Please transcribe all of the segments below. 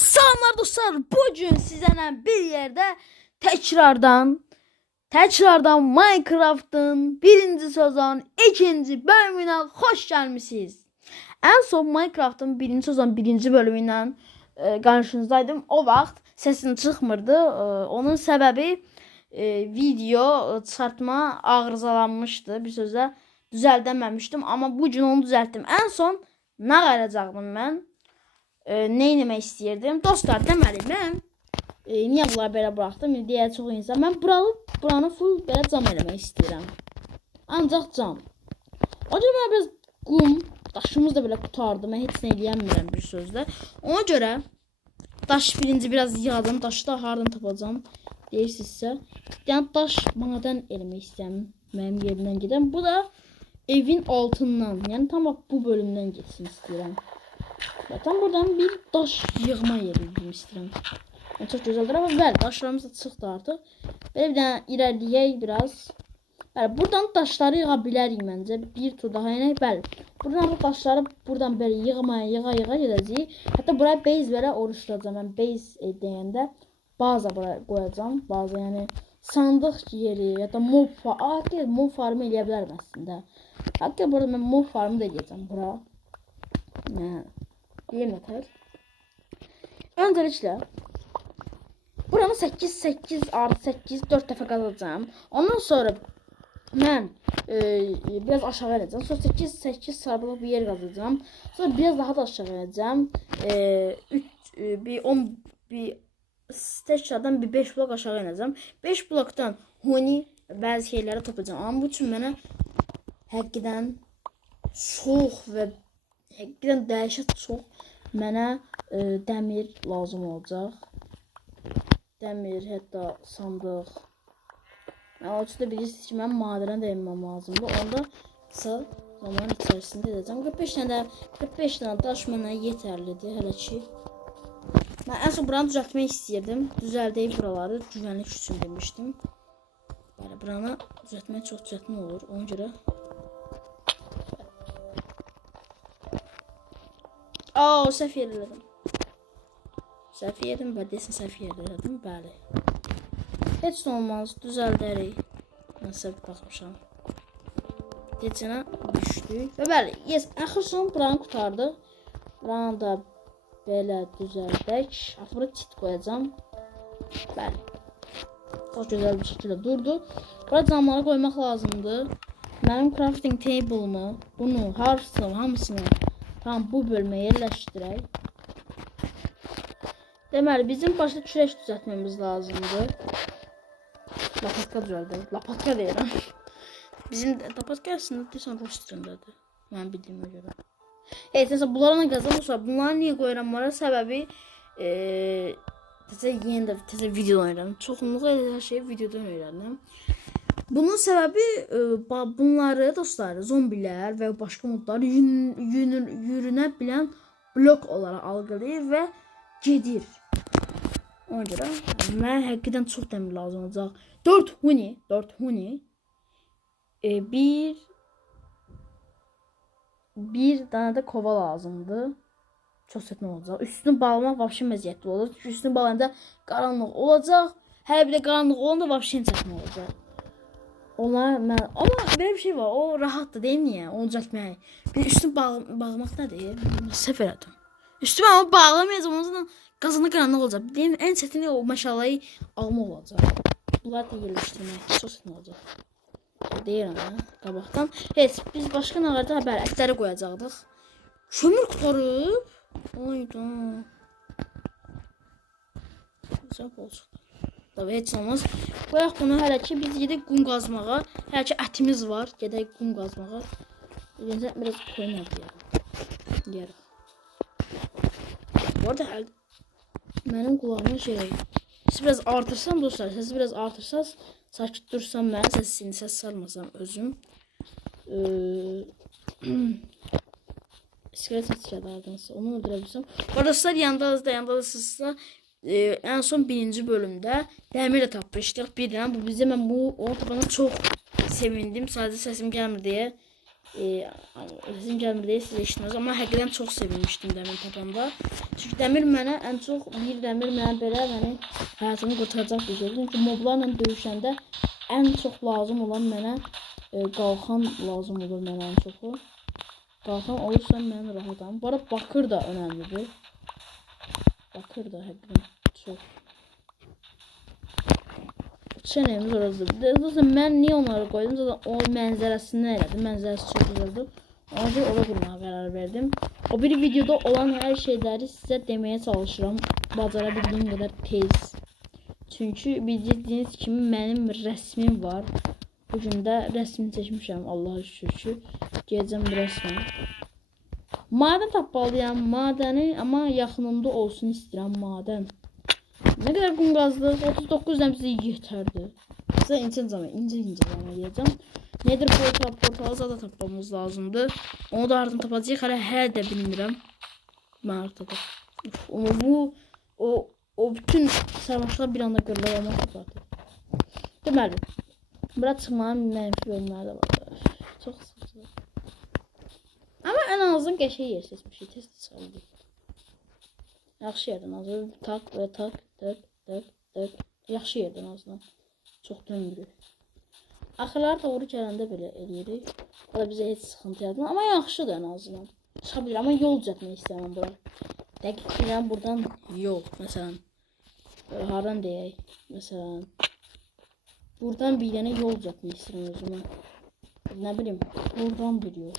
Salamlar dostlar, bugün sizlerle bir yerde tekrardan Minecraft'ın birinci sezon ikinci bölümüne hoş gelmişsiniz. En son Minecraft'ın birinci sezon birinci bölümünden karşınızdaydım. O vaxt sesim çıxmırdı. Onun səbəbi video çıxartma arızalanmışdı. Bir sözlə düzəldəməmişdim. Amma bugün onu düzəltdim. En son nə qalacaqdım mən? Ne etmək istəyirdim? Dostlar, deməli mən niyə bunları belə buraxdım? Deyə çox insan. Mən buranı full belə cam eləmək istəyirəm. Ancaq cam. Acaba mən biraz qum, daşımız da belə qutardı. Mən heç nə eləyəmirəm bir sözlə. Ona görə daş birinci biraz yığadım. Daşı da hardan tapacağam deyirsinizsə. Yəni daş madən eləmək istəyirəm. Mənim yerimdən gedən. Bu da evin altından. Yəni tam bax bu bölümdən getsin istəyirəm. Tam buradan bir daş yığma yeri istəyirəm. Çox gözəldir amma bəli, daşlarımız da çıxdı artıq. Belə bir dənə irəliləyək biraz. Bəli, buradan daşları yığa bilərik məncə. Bir tur daha yenək. Bəli. Buradan daşları buradan belə yığa gedəcəyik. Hətta buraya base belə oluşturacağam. Mən base deyəndə baza buraya qoyacağam. Baza yəni sandıq yeri ya da mob farmı eləyə bilərəm əslində. Hətta burada mən mob farmı da eləyəcəm bura. Nə? Deyim nətər. Öncəliklə buranı 8 artı 8 4 dəfə qazacağım. Ondan sonra mən biraz aşağı edəcəm. Sonra 8 sarılıq bir yer qazacağım. Sonra biraz daha da aşağı edəcəm. Tekrardan bir 5 blok aşağı edəcəm. 5 blokdan huni bəzi şeyləri toplayacağım. Amma bu üçün mənə həqiqətən çox və həqiqətən dəhşət çox mənə dəmir lazım olacaq. Dəmir, hətta sandıq. O üçün də bilirsiniz ki, mən madənə dəyinməm lazımdır. Onda qısa zaman içərisində edəcəm. 45 dənə daş mənə yetərlidir hələ ki. Mən ən son buranı düzəltmək istəyirdim. Düzəldəyim buraları güvənlik üçün demişdim. Bəli, buranı düzəltmək çox çətin olur. Ona görə səhv yerlədim. Səhv yedim, desin səhv yerlədim, bəli. Heç nə olmaz, düzəldərik. Mən səhv baxmışam. Geçənə düşdük. Və bəli, axır son buranı qurtardıq. Buranı da belə düzəldək. Axırı çit qoyacam. Bəli. Çox gözəl bir şəkildə durdu. Bura camları qoymaq lazımdır. Mənim crafting table'ımı, bunu, hamısını tam bu bölmeye yerləşdirək. Deməli, bizim başta kürək düzəltməmiz lazımdır. Lapatka düzəldək. Lapatka deyirəm. Bizim lapatka əslində deyəsən rus dilindədir. Mən bildiyimə görə. Evet, nəsə bunlara qazanmışlar. Bunları niyə qoyuram bana? Səbəbi təzə video oynayıram. Çoxunluğu hər şeyi videodan öyrəndim. Bunun səbəbi bunları dostlar, zombilər və başqa modlar yürünə bilən blok olaraq algılayır və gedir. Ona görə mən həqiqətən çox dəmir lazım olacaq. 4 huni. Bir dənə də kova lazımdır. Çox çətin olacaq. Üstünü bağlamaq vəbşi məziyyətli olacaq. Çünki üstünü bağlayanda qaranlıq olacaq. Hələ bir də qaranlıq olanda vəbşi çətin olacaq. Amma belə bir şey var, o rahatdır deyim niyə, onu düzəltmək. Bir üstünü bağlamaq nədir? Səhv elədim. Üstümü ama bağlamayacağım, o zaman qazanı qaranlıq olacaq. Deyim, ən çətini o məşalayı almaq olacaq. Bunları da yerləşdirmək, çox çətin olacaq. Deyirəm ha, qabaqdan. Evet, biz başqa nələrdə ətləri qoyacaqdıq. Kömür qutarıb. Oyda. Güzel olacaq. Tabii heç olmaz. Qoyaq bunu hələ ki biz gedək qum qazmağa. Hələ ki ətimiz var. Gedək qum qazmağa. Biraz koyun yeyək. Bu arada mənim qulağıma siz biraz artırsam dostlar, sesi biraz artırsaz, sakit dursam mən, ses salmasam özüm. İskelet satışlardansa onu öldürebilirsem. Bu arada dostlar yanındasınızsa en son birinci bölümde dəmir tapmışdıq bir dənə. Bu bizə mən onu tapana çox sevindim. Sadəcə səsim gəlmir deyə Sizin gəlmir deyə siz eşitməz, amma həqiqətən çox sevinmişdim dəmir tapanda. Çünki dəmir mənə ən çox bir dəmir mənə belə məni həyatımı qurtaracaq bir şeydir. Çünki moblarla döyüşəndə ən çox lazım olan mənə qalxan lazım olur mənə ən çoxu. Qalxan olursa mən rahatam. Bu arada bakır da önəmlidir. Bakır da həqiqətən çox. Çənəyimiz orasıdır. Zaten mən niyə onları qoydum? Zaten o mənzərəsindən elədim. Mənzərəsi çox güzeldir. Ona görə orada qurmağa qərar verdim. O bir videoda olan hər şeyləri sizə deməyə çalışıram. Bacara bildiyim qədər tez. Çünki bildiğiniz kimi mənim rəsmim var. Bugün də rəsmini çəkmişəm. Allah'a şükür ki. Gələcəm rəsmə. Madən tapmalıyam. Madəni amma yaxınımda olsun istəyirəm madən. Ne kadar kum gazlı? 39 bize yeterdi. Size ince zaman diyeceğim. Nedir portal zaten tapmamız lazımdı. Onu da ardından tapacağıq. Hələ də bilmirəm. Mən artıq. Ama bu o bütün sarmaşıqlar bir anda görülür olmaq tapatı. Deməli. Bura çıxmanın mənfi bölümləri də var. Çox sıxıcı. Amma ən azından qəşəng yer seçmişik. Tez çıxalım. Yaxşı yerdən azından tak və tak. Yaxşı yerdən azından. Çox döndürür. Axırlar doğru gələndə belə eləyirik. O da bizə heç sıxıntı yaratmır. Amma yaxşıdır ən azından. Çıxa bilir. Amma yol düzəltmək istəyirəm bura. Dəqiq bilirəm buradan yol. Məsələn. Hardan deyək. Məsələn. Buradan bir dənə yol düzəltmək istəyirəm özümə. Nə bilim. Buradan bir yol.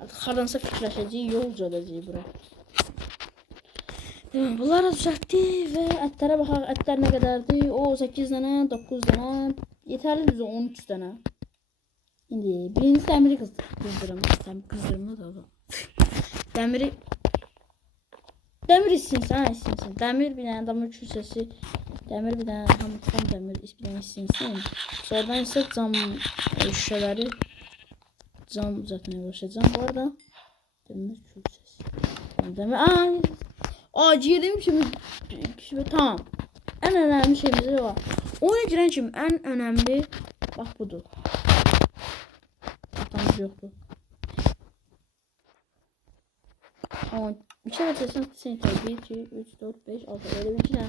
Artıq hardansa fikirləşəcəyik. Yol düzəltəcəyik bura. Bunlar düzəltdi və ətlərə baxaq. Ətlər nə qədərdir? O 8 dənə, 9 dənə. Yetərli düzə 13 dənə. İndi birinci dəmiri qızdırım. Qızdırımda da bu. Dəmir istinsin. Dəmir bir dənə damır kürsəsi. Dəmir bir dənə tam dəmir bir dənə istinsin. Sonradan isə cam şüşələri cam düzəltməyə başlayacağım. Bu arada dəmir kürsəsi. Dəmir girdim şimdi tamam. En önemli şeyimiz var. Oyuna giren şimdi en önemli bak budur. Tamam yoktu. Ama bir şey verirsen sen 1, 2, 3, 4, 5, 6 öyle bir tane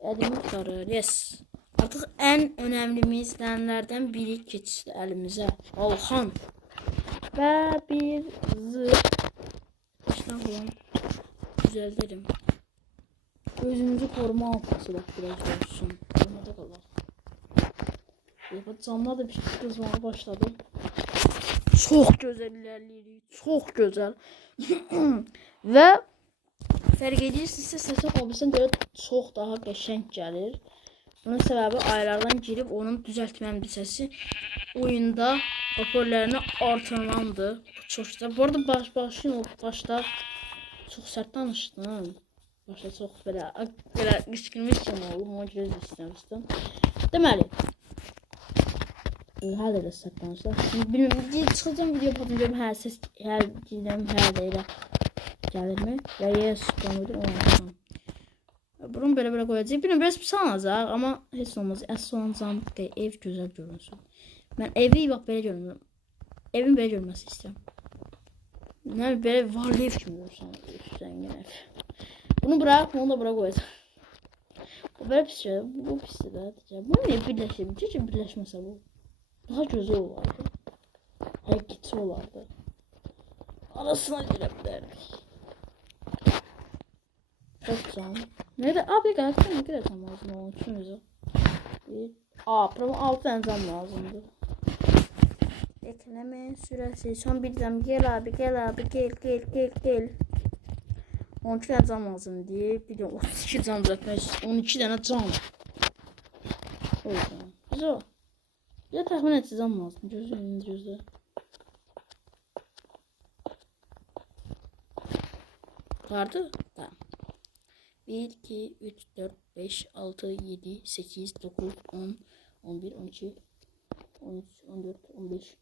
elimi tutarır. Yes. Artık en önemlimizdenlerden biri geçti elimize. Alhan. Ve bir zırh. Baştan falan. Düzeltelim. Gözümüzü koruma altası bak biraz olsun. Korumada kalır. Camlar da bir şey kızmaya başladı. Çok güzel ilerliyor. Çok güzel. Ve fərq edirsinizsə səsə qobulsan görə çox daha qəşəng gəlir. Bunun səbəbi ayarlardan girib onun düzəltməmdir səsi. Oyunda hoparlörlərini artırmamdır. Çox güzel. Bu arada başda çok sert danışdım. Başta çox belə qışqırmış kimi olub. Ona görə üzr istəmişdim. Deməli. Hələ də sert danışdım. Bilmirəm, çıxacağım video yapacağım. Hər səs, hər girəm, hər də elə gəlirmi? Ya yes, qonudur, onu. Bunu belə qoyacağıq. Bilmirəm, biraz pis alacaq, amma heç olmaz. Əsas olan zamıq deyil, ev gözəl görünsün. Mən evi bax belə görmürəm. Evin belə görməsi istəyirəm. Nə belə varlı ev kimi görürsən, zəngin ev. Bunu bırak, bunu da bura qoyacaq. Bu belə pis şey, bu pisdir də. Bu niyə birləşir? Necə birləşməsə bu? Daha gözəl olardı. Həqiqətçi olardı. Arasına girə bilərdik. Çok can. Nerede? Abi gerçekten ne kadar tam lazım onun için bize. Ama 6 tane cam lazımdı. Bekleme süresi son bir cam gel abi gel. 12 tane cam lazım diye bir de 32 cam zaten 12 tane cam. O yüzden. Güzel. Bir de tahmin edeceğim lazım. Gözle. Vardı. Tamam. 1, 2, 3, 4, 5, 6, 7, 8, 9, 10, 11, 12, 13, 14, 15.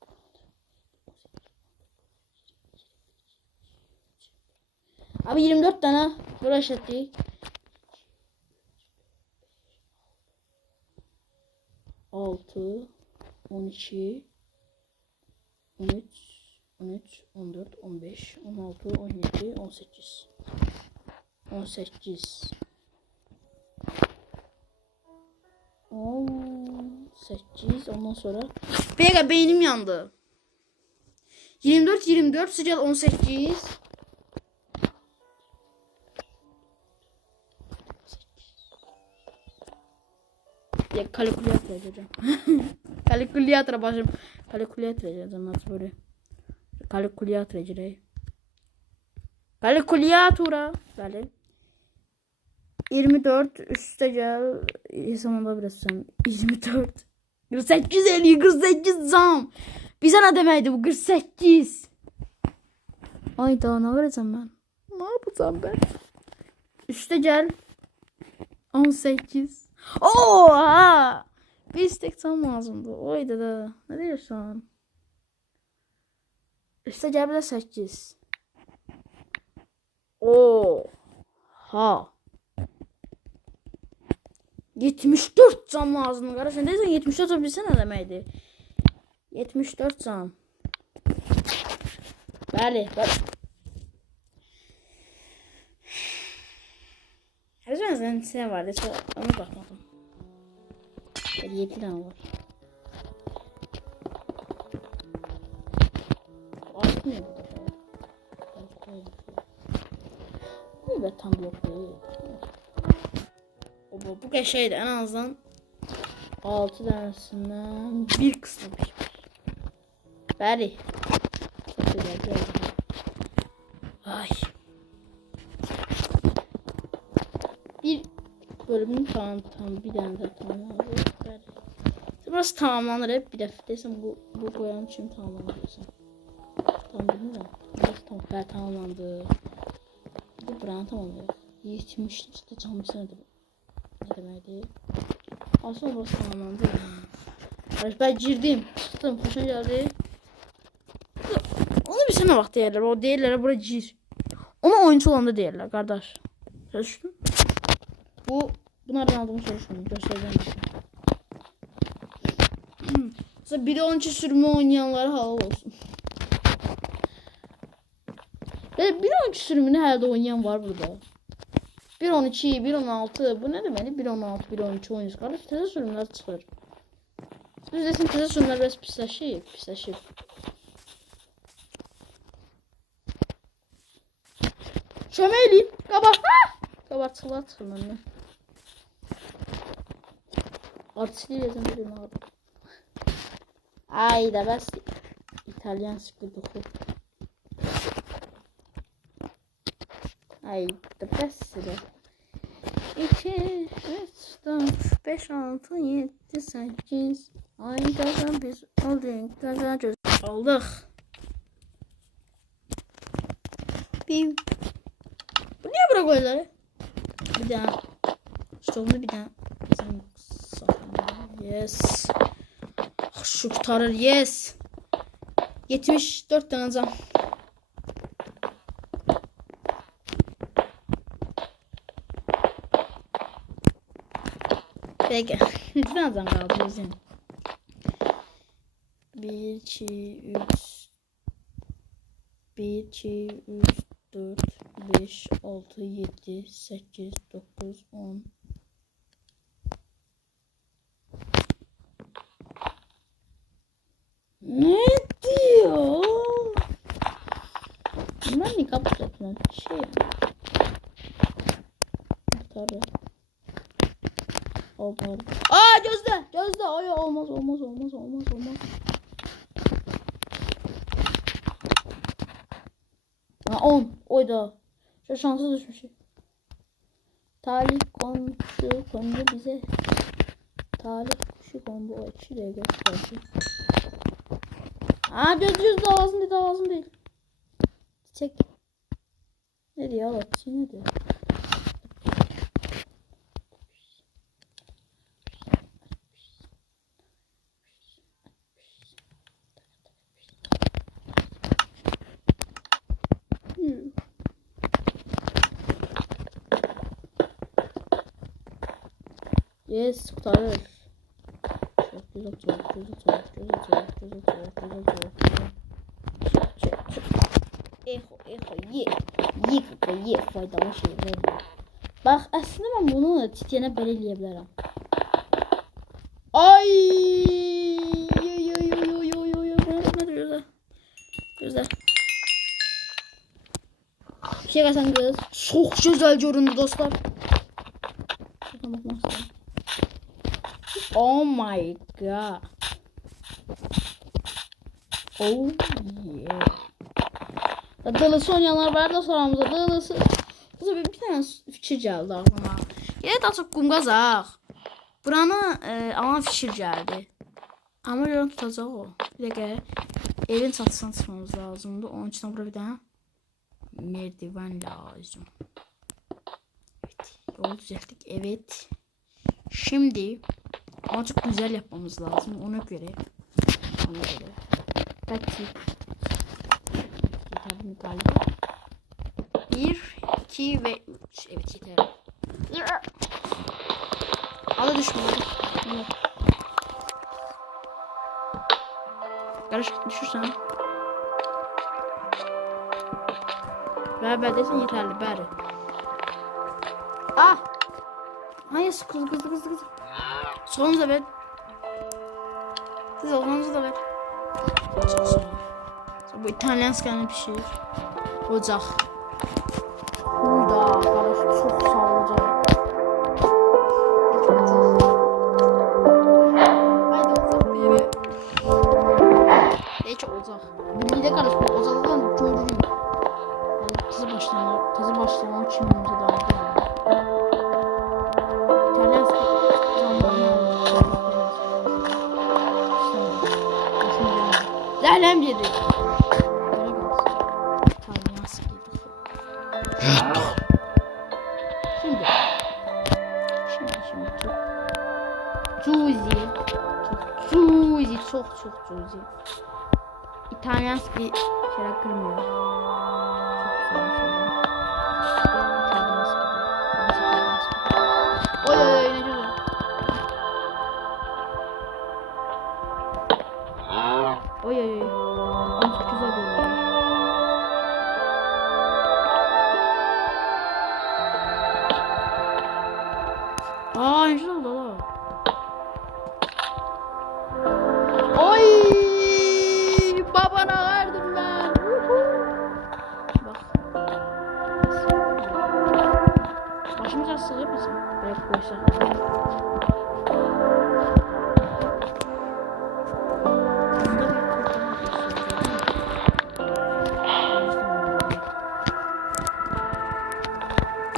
Abi 24 tane brush ettik. 6, 12, 13, 13, 14, 15, 16, 17, 18. 18. 18. Ondan sonra Bega beynim yandı. 24, 24 sıcağı 18. Ya kalkülyator yapacağım. Kalkülyator başım. Kalkülyator yapacağım nasıl böyle. Kalkülyator yapacağım. Kalkülyatora. Böyle. 24 üstte gel. Hesabımda biraz sen. 24. 48 50 48 zam. Bize ne demeydi bu 48. Ay daha ne vereceğim ben? Ne yapacağım ben? Üste gel. 18. Oha! Bir istek tam lazımdı. Oydu da. Ne diyorsun? Üste gel bir de 8. Oha! 74 cam lazım. Kardeş ne diyorsun? 74 cam bilsene ne demeydi? 74 cam. Bəli. Her zaman ne vardı? Ona bakmadım. 7 tane var. Artık ne bu? Bu tam blok değil. Bu şeydi en azından 6 tanesinden bir kısmı pişmiş. Bəli. Çok güzel. Ay. Bir bölümün tam bir tane de tamamlanır. Burası tamamlanır hep bir defa desem bu koyan için tamamlanır desem. Tam bilmiyorum. Burası tamamlandı. Bu buranı tamamlıyor. 70 işte tam bir sene de ne demeydi. Aslında burası tamamlandı. Ben girdim. Çıktım. Hoşuna geldi. Onu bir sene vakti yerler. O değerlere buraya gir. Onu oyuncu olanda değerler kardeş. Çalıştın. Bunlardan aldığımı soruştum. Göstereceğim size. Mesela 1.12 sürümü oynayanlara halal olsun. Ve 1.12 sürümünü herhalde oynayan var burada. 1.12, 1.16 bu ne demeli? 1.16, 1.13 oynuyoruz kardeş. Teze sürümler çıkar. Biz desin teze sürümler biraz pisleşir. Çömeğliyim. Kabartıklar çıkırlar. Artistliği yazan biriyim abi. Ay da bas İtalyan sıkıldık. Ay da bas da. 2, 3, 4, 5, 6, 7, 8. Ay da biz olduk. Da aldık. Bu niye bırak öyle? Bir daha. Sonunu bir daha. Yes. Şu kurtarır. Yes. 74 tane zam. Peki. 3 tane zam kaldı bizim. 1, 2, 3. 1, 2, 3, 4, 5, 6, 7, 8, 9, 10. Ne diyor? Ben niye kapatma şey? Tabii. Olmadı. Aa gözde. Ay olmaz. Ha 10. Oyda. Şu şansı düşmüş. Talih kondu bize. Talih kuşu kondu o ekşi de gösterdi. Aa düz lazım değil. Çiçek. Ne diyor Allah ne diyor? Yes kurtarır. Çok güzel. Ye faydalı şeyler. Bax, əslində mən bunu titiyənə belə eləyə bilərəm. Ay! Gözlə. Bir şey gəlsən qız. Çox gözəl göründü dostlar. Oh my god. Oh yeah. Dılısı oynayanlar var da soramızda. Dılısı. Bir tane fikir geldi aklıma. Yine daha çok kum qazaq. Buranı alan fikir geldi. Ama görün tutacaq o. Bir dəqiqə. Evin çatısına çıxmamız lazımdı. Onun için buraya bir tane merdiven lazım. Evet. Yolu düzelttik. Evet. Şimdi ama çok güzel yapmamız lazım. Ona göre. Belki yeterli galiba. 1, 2 ve 3. Evet yeterli. Ala düşmüyor. Karış düşürsen. Beraber desen yeterli. Bari. Ah! Hayır kız. Solunuzu da ver. Siz solunuzu da ver. Bu İtalyan skanı pişirir. Ocaq. Burada karış çok sağ olacak. Haydi ocaq deyir. Heç ocaq. Birlikdə karış bu ocaqdan görürüm. Tızı başlayan kimimizi daha da. İtalyan skanı. Zəhləm yedik. Juicy çok juicy. İtalyan bir şeyler kırmıyor. Çok güzel. Oy ne güzel. Oy. Çok güzel görünüyor. Aa, ne güzel oldu. Oy! Babana verdim ben. Bak. Başımıza sığır mısın? Belki koysak.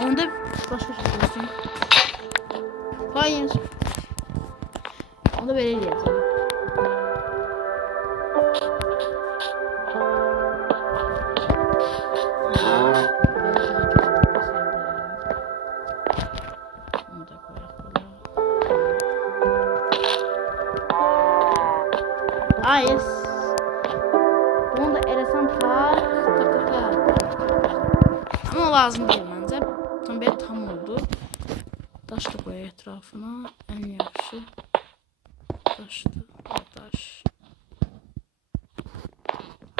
Onda başka şey olsun. Hayır. Onda böyle diyeceğim. Hayır. Bunu da erasan par. Ama lazım değil bence. Tam bir tam oldu. Taş da koy etrafına. En yaxşı. Taşdı. Taş.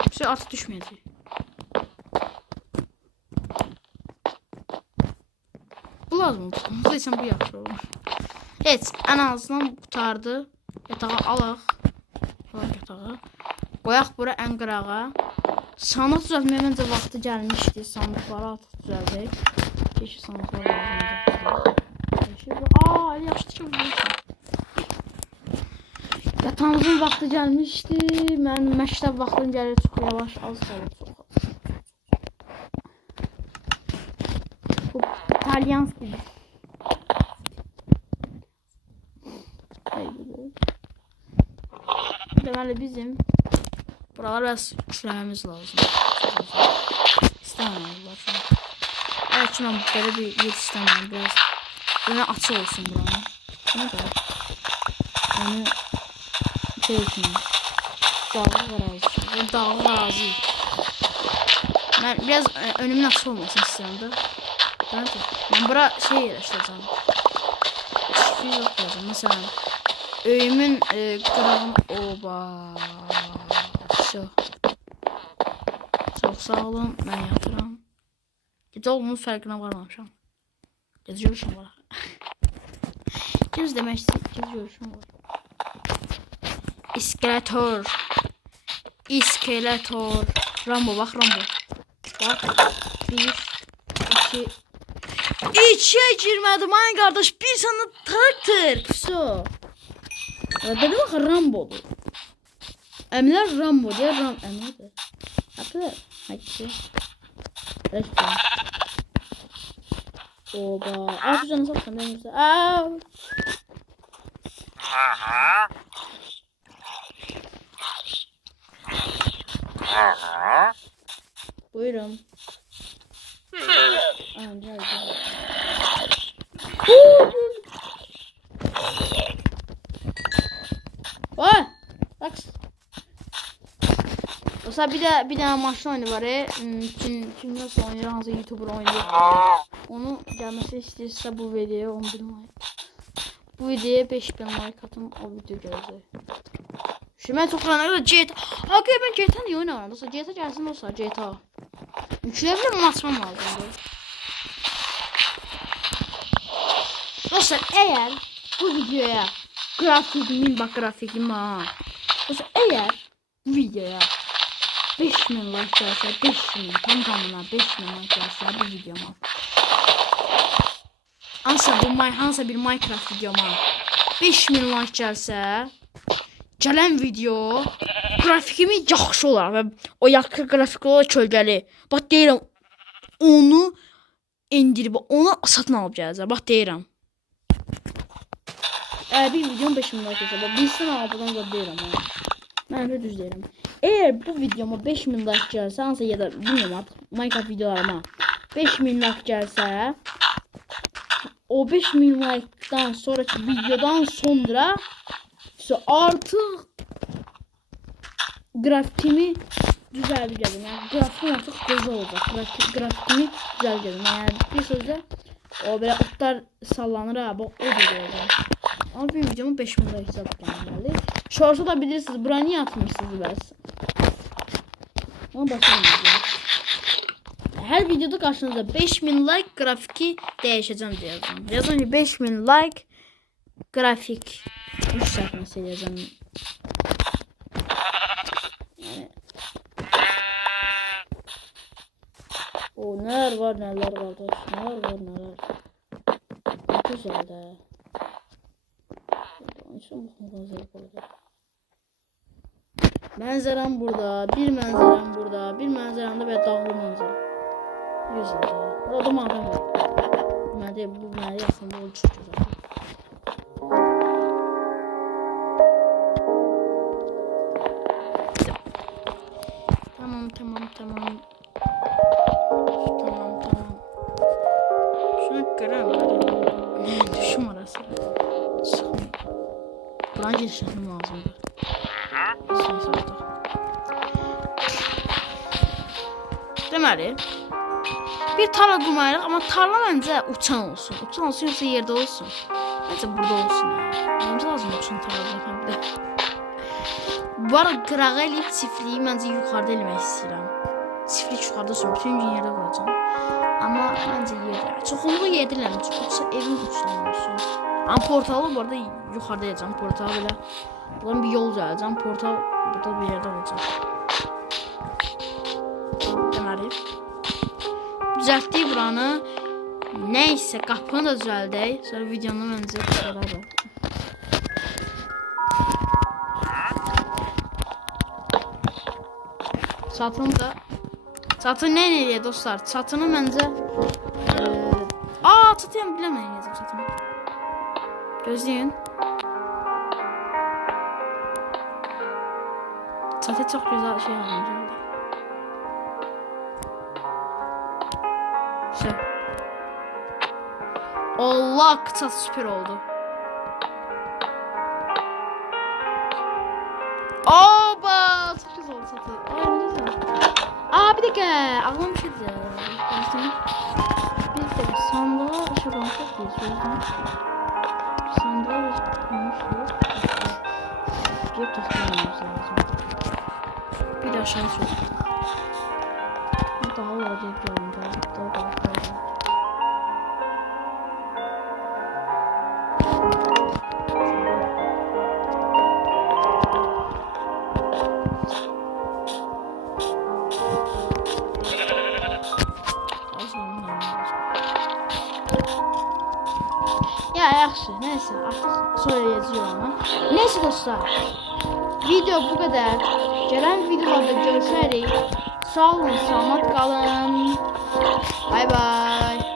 Bir şey artık düşmeyecek. Bu lazım oldu. Desem bu yaxşı olur. Evet, en azından qutardı. Yatağı alaq. Yatağı. Qoyaq bura ən qırağa. Sandıq düzəltməyə məncə vaxtı gəlmişdi. Sandıqları artıq düzəldək. Keşke sandıqlar lazım. Aa, yaxşı çox güzel. Yatağımızın vaxtı gəlmişdi. Mənim məktəb vaxtım gəlir çox yavaş, az qalır çox. Bu İtalyanski. Deməli bizim buraları biraz küçülməmiz lazım. İstəmirlər şu an. Evet, ki mən belə bir yer istəmirəm. Biraz böyle açıq olsun buranın. Bunu da yani şey üçün dağlık arazi. Dağlık arazi. Ben biraz önümün açıq olmasını istəyirəm. Ben bura şey yerləşdirəcəm. Hiçbir yok lazım. Mesela öyümün qırağın oba. Şu. Çok Çox sağ olun. Mən yatıram. Gecə olduğunun fərqinə varmamışam. Gecə görüşüm var. Kimsə demək istəyir. Gecə görüşüm var. İskeletor. İskeletor. Rambo bak Rambo. Bak. 1, 2. İçiye girmədim ay qardaş. Bir sana traktor. Pusu. Dedi bak Rambo'dur. Əmlər Rambo diye Əmlərdir. Haklı. Haklı. Reklam. Oba. Artı canı satsan denirse. Buyurun. Anca. Vay. Bak. Mesela bir de maçlı oyunu var. Kim nasıl oynuyor? Hangi YouTuber oynuyor? Onu gelmesi istiyorsa bu videoya 10.000 like. Bu videoya 5.000 like atın, o video gelecek. Şimdi ben çok önemli GTA. Hakikaten ben GTA niye oynamam? Mesela GTA gelsin olsa GTA. Üçleyebilir mi açmam lazım. Dostlar eğer bu videoya grafiğim bak grafiğim ha. Dostlar eğer bu videoya 5.000 like gelse 5.000 tamamına 5.000 like gelse bu videoma. Hansa bir Minecraft videoma 5.000 like gelse gələn video grafikimi yaxşı olar və o yaxşı grafik olar kölgəli. Bax deyirəm onu indirib onu satın alıb gələcəm. Bax deyirəm. Bir videom 5.000 like olsa, bax bilsin abidən da deyirəm. Mən də düz deyirəm. Eğer bu videoma 5.000 like gəlsə, hansı ya da bilmirəm artıq Minecraft videolarıma 5.000 like gəlsə, o 5.000 like'dan sonraki videodan sonra artıq grafikimi düzəldəcəm. Yəni grafikim artıq gözəl olacaq. Grafikimi düzəldəcəm. Yəni bir sözlə o belə otlar sallanır ha, bax o da olacaq. Ama bir videomu 5.000 like gəlməli. Şorsu da bilirsiniz, bura niyə atmışsınız bəs? Ona başlamayacağım. Hər videoda qarşınızda 5.000 like grafiki dəyişəcəm deyəcəm. Yazın ki 5.000 like grafik 3 səhifə eləyəcəm. O nələr var qardaş, nələr var. Güzel də. Mənzərəm burada, bir mənzərəm burada, bir mənzərəm də belə dağlı mənzərəm. Güzel də. Burada madəm var. Bu mənə yaxında o çox güzel. Tamam. Şuna karar ver. Düşüm arası. Buran girişim lazımdır. Deməli, bir tarla qurmayırıq, amma tarla məncə uçan olsun. Uçan olsun, yoxsa yerdə olsun. Məncə burada olsun. Məncə lazım uçun tarla bir də. Bu arada qırağı eləyib çiftliyi məncə yuxarıda eləmək istəyirəm. Çiftlik yuxarıda olsun, bütün gün yerdə qalacam. Amma məncə yerdə. Çoxunluğu yedirəm, yoxsa evin uçtan olsun. Amma portalı bu arada yuxarıda edəcəm. Portalı belə, buradan bir yol gələcəm. Portal burada bir yerdə olacaq. Deməli, düzəltdik buranı. Neysə, qapını da düzəldək. Sonra videonu məncə qırağı. Çatını nə eləyək dostlar? Çatını məncə çatıyam biləmən eləyəcəm çatını. Gözləyin. Çatı çox gözəl şey alınacaqdır. Allah, çatı süper oldu. Oba, çok güzel oldu çatı. Bir dakika, aklım bir şey diyor. Bir dakika, sandığa ışık olacak diye söyledim. Sandığa ışık olmuş yok. Bir tasarlamamız lazım. Bir de aşağı söyleyeyim. daha olacaq görüntü. Daha qalxır. Ya yaxşı, neyse artıq söyləyəcəyəm ona. Neyse dostlar, video bu qədər. Gələn videolarda görüşərik. Sağ olun, salamat qalın. Bay bay.